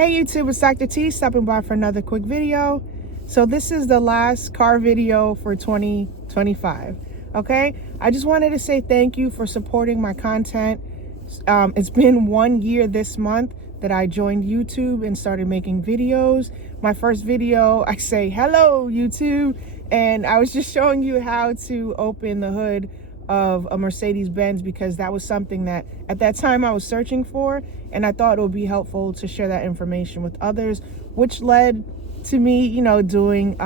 Hey YouTube, it's Dr. T stopping by for another quick video. So this is the last car video for 2025. Okay, I just wanted to say thank you for supporting my content. It's been 1 year this month that I joined YouTube and started making videos. My first video, I say hello YouTube, and I was just showing you how to open the hood of a Mercedes-Benz because that was something that at that time I was searching for, and I thought it would be helpful to share that information with others, which led to me, doing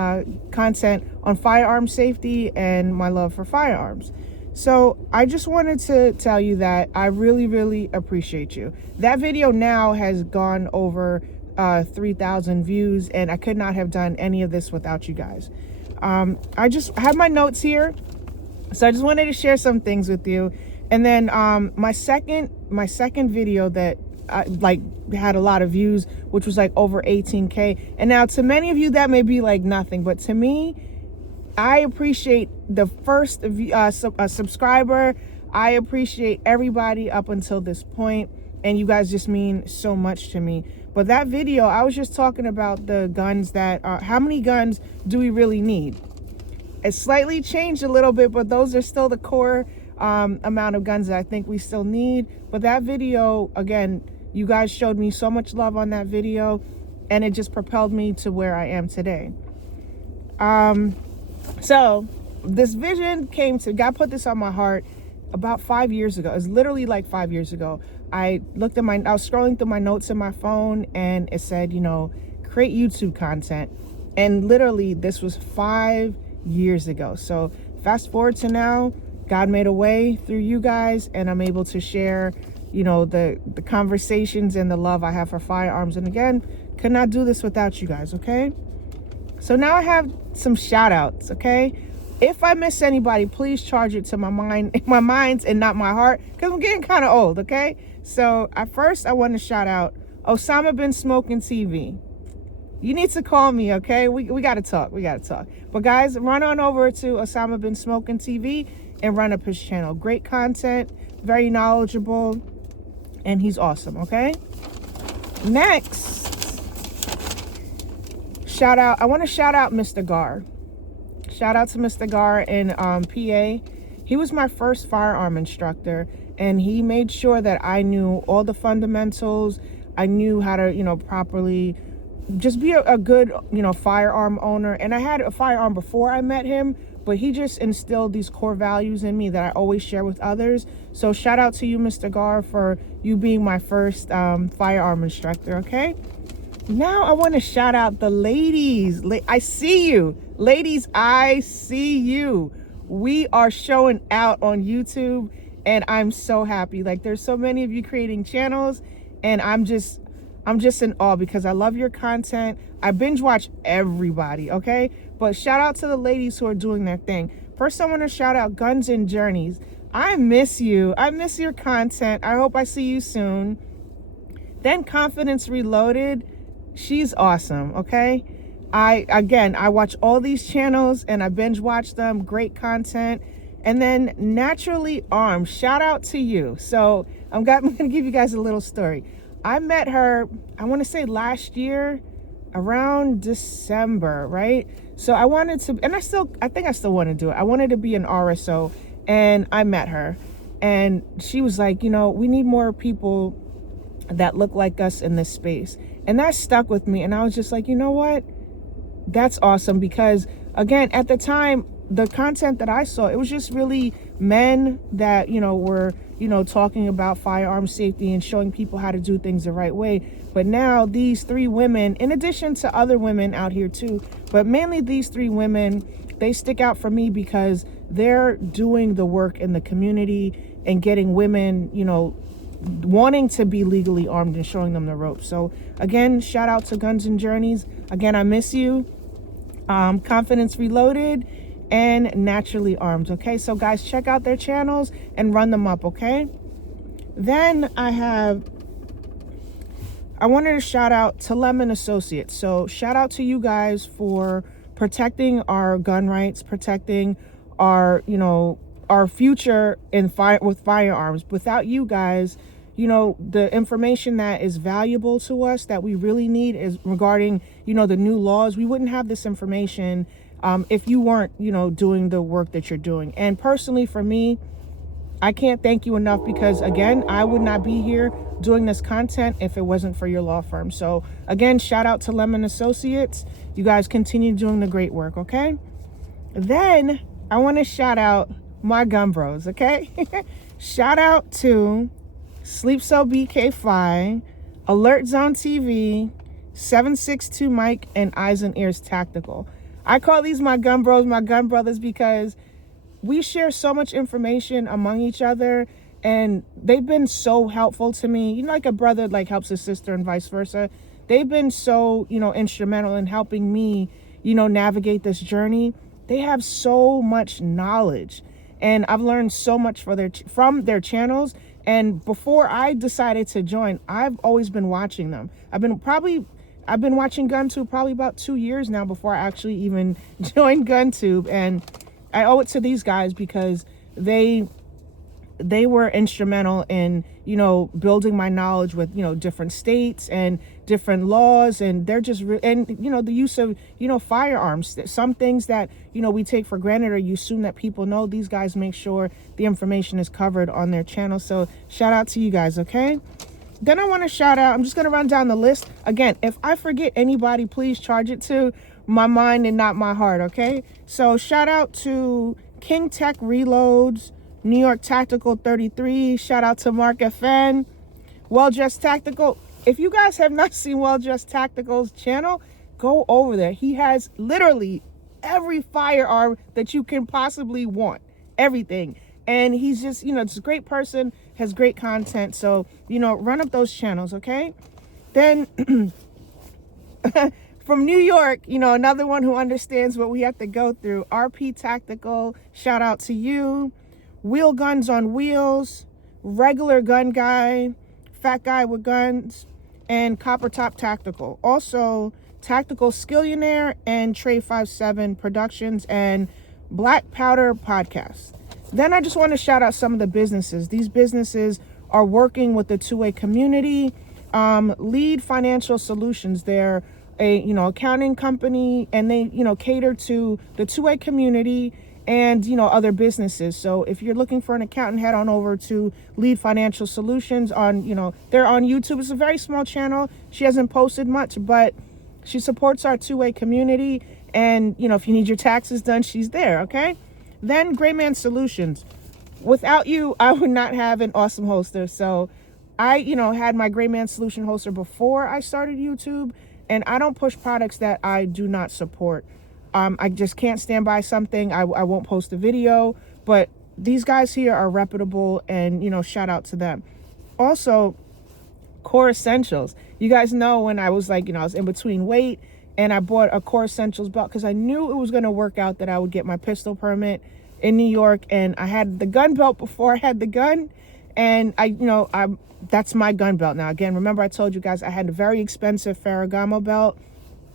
content on firearm safety and my love for firearms. So I just wanted to tell you that I really, really appreciate you. That video now has gone over 3,000 views, and I could not have done any of this without you guys. I just have my notes here. So I just wanted to share some things with you. And then my second video that had a lot of views, which was like over 18K. And now to many of you that may be like nothing, but to me, I appreciate the first subscriber. I appreciate everybody up until this point, and you guys just mean so much to me. But that video, I was just talking about the guns that how many guns do we really need? It's slightly changed a little bit, but those are still the core amount of guns that I think we still need. But that video, again, you guys showed me so much love on that video, and it just propelled me to where I am today. So this vision God put this on my heart about 5 years ago. It's literally like 5 years ago. I was scrolling through my notes in my phone, and it said, create YouTube content. And literally this was 5 years ago. So fast forward to now, God made a way through you guys, and I'm able to share, the conversations and the love I have for firearms. And again, could not do this without you guys. Okay. So now I have some shout outs. Okay. If I miss anybody, please charge it to my minds and not my heart, because I'm getting kind of old. Okay. So at first I want to shout out Osama Bin Smoking TV. You need to call me, okay? We got to talk. But guys, run on over to Osama Bin Smoking TV and run up his channel. Great content, very knowledgeable, and he's awesome, okay? Next, I want to shout out Mr. Gar. Shout out to Mr. Gar in PA. He was my first firearm instructor, and he made sure that I knew all the fundamentals. I knew how to, properly just be a good, firearm owner. And I had a firearm before I met him, but he just instilled these core values in me that I always share with others. So shout out to you, Mr. Gar, for you being my first firearm instructor, okay? Now I want to shout out the ladies. I see you. Ladies, I see you. We are showing out on YouTube, and I'm so happy. Like, there's so many of you creating channels, and I'm just in awe because I love your content. I binge watch everybody, okay? But shout out to the ladies who are doing their thing. First, I want to shout out Guns and Journeys. I miss you. I miss your content. I hope I see you soon. Then Confidence Reloaded. She's awesome, okay? I watch all these channels and I binge watch them. Great content. And then Naturally Armed. Shout out to you. So I'm going to give you guys a little story. I met her, I want to say last year around December, right? So I wanted to, and I think I still want to do it. I wanted to be an RSO, and I met her, and she was like, we need more people that look like us in this space. And that stuck with me. And I was just like, you know what? That's awesome, because again, at the time, the content that I saw, it was just really men that, were, talking about firearm safety and showing people how to do things the right way. But now these three women, in addition to other women out here too, but mainly these three women, they stick out for me because they're doing the work in the community and getting women, wanting to be legally armed and showing them the ropes. So again, shout out to Guns and Journeys. Again, I miss you. Confidence Reloaded and Naturally Armed. Okay, so guys, check out their channels and run them up. Okay, then I wanted to shout out to Lemon Associates. So shout out to you guys for protecting our gun rights, protecting our our future with firearms. Without you guys, the information that is valuable to us that we really need is regarding, the new laws. We wouldn't have this information if you weren't, doing the work that you're doing. And personally, for me, I can't thank you enough because, again, I would not be here doing this content if it wasn't for your law firm. So, again, shout out to Lemon Associates. You guys continue doing the great work, okay? Then I want to shout out my gun bros, okay? Shout out to Sleep So BK5, Alert Zone TV, 762 Mike, and Eyes and Ears Tactical. I call these my gun bros, my gun brothers, because we share so much information among each other, and they've been so helpful to me. Like a brother helps his sister and vice versa. They've been so, instrumental in helping me, navigate this journey. They have so much knowledge, and I've learned so much from their channels. And before I decided to join, I've always been watching them. I've been watching GunTube probably about 2 years now before I actually even joined GunTube, and I owe it to these guys because they were instrumental in, building my knowledge with, different states and different laws, and they're just, the use of, firearms. Some things that, we take for granted or you assume that people know, these guys make sure the information is covered on their channel. So shout out to you guys, okay? Then I want to shout out, I'm just going to run down the list. Again, if I forget anybody, please charge it to my mind and not my heart, okay? So shout out to King Tech Reloads, New York Tactical 33. Shout out to Mark FN, Well Dressed Tactical. If you guys have not seen Well Dressed Tactical's channel, go over there. He has literally every firearm that you can possibly want, everything. And he's just, just a great person, has great content. So, run up those channels, okay? Then from New York, another one who understands what we have to go through, RP Tactical, shout out to you. Wheel Guns on Wheels, Regular Gun Guy, Fat Guy with Guns, and Copper Top Tactical. Also, Tactical Skillionaire and Trey 57 Productions and Black Powder Podcast. Then I just want to shout out some of the businesses. These businesses are working with the two-way community. Lead Financial Solutions, they're a accounting company, and they cater to the two-way community and other businesses. So if you're looking for an accountant, head on over to Lead Financial Solutions on they're on YouTube. It's a very small channel. She hasn't posted much, but she supports our two-way community, and if you need your taxes done, she's there, okay? Then Gray Man Solutions. Without you, I would not have an awesome hoster. So I had my Gray Man Solution hoster before I started YouTube, and I don't push products that I do not support. I just can't stand by something. I won't post a video, but these guys here are reputable, and, shout out to them. Also, Core Essentials. You guys know when I was I was in between weight, and I bought a Core Essentials belt because I knew it was going to work out that I would get my pistol permit in New York, and I had the gun belt before I had the gun, and that's my gun belt now. Again, remember I told you guys I had a very expensive Ferragamo belt,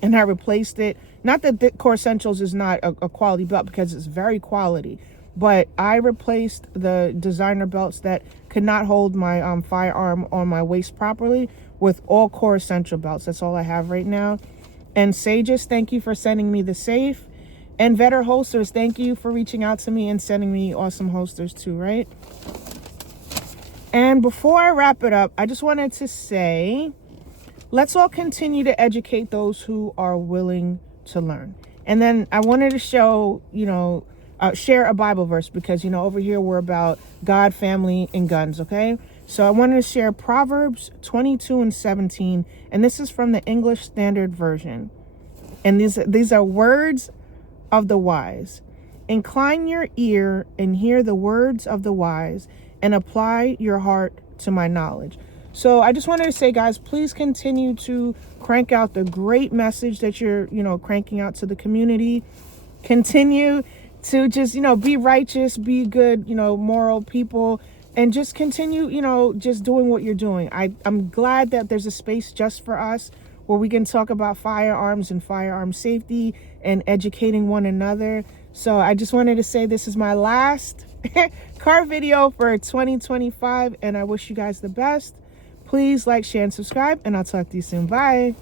and I replaced it. Not that the Core Essentials is not a quality belt, because it's very quality, but I replaced the designer belts that could not hold my firearm on my waist properly with all Core Essential belts. That's all I have right now. And Sages, thank you for sending me the safe. And Vetter Holsters, thank you for reaching out to me and sending me awesome holsters too, right? And before I wrap it up, I just wanted to say, let's all continue to educate those who are willing to learn. And then I wanted to show, share a Bible verse, because, over here we're about God, family, and guns, okay? So I wanted to share Proverbs 22:17, and this is from the English Standard Version. And these are words of the wise. Incline your ear and hear the words of the wise, and apply your heart to my knowledge. So I just wanted to say, guys, please continue to crank out the great message that you're, cranking out to the community. Continue to just, be righteous, be good, moral people, and just continue, just doing what you're doing. I'm glad that there's a space just for us where we can talk about firearms and firearm safety and educating one another. So I just wanted to say this is my last car video for 2025, and I wish you guys the best. Please like, share, and subscribe, and I'll talk to you soon. Bye.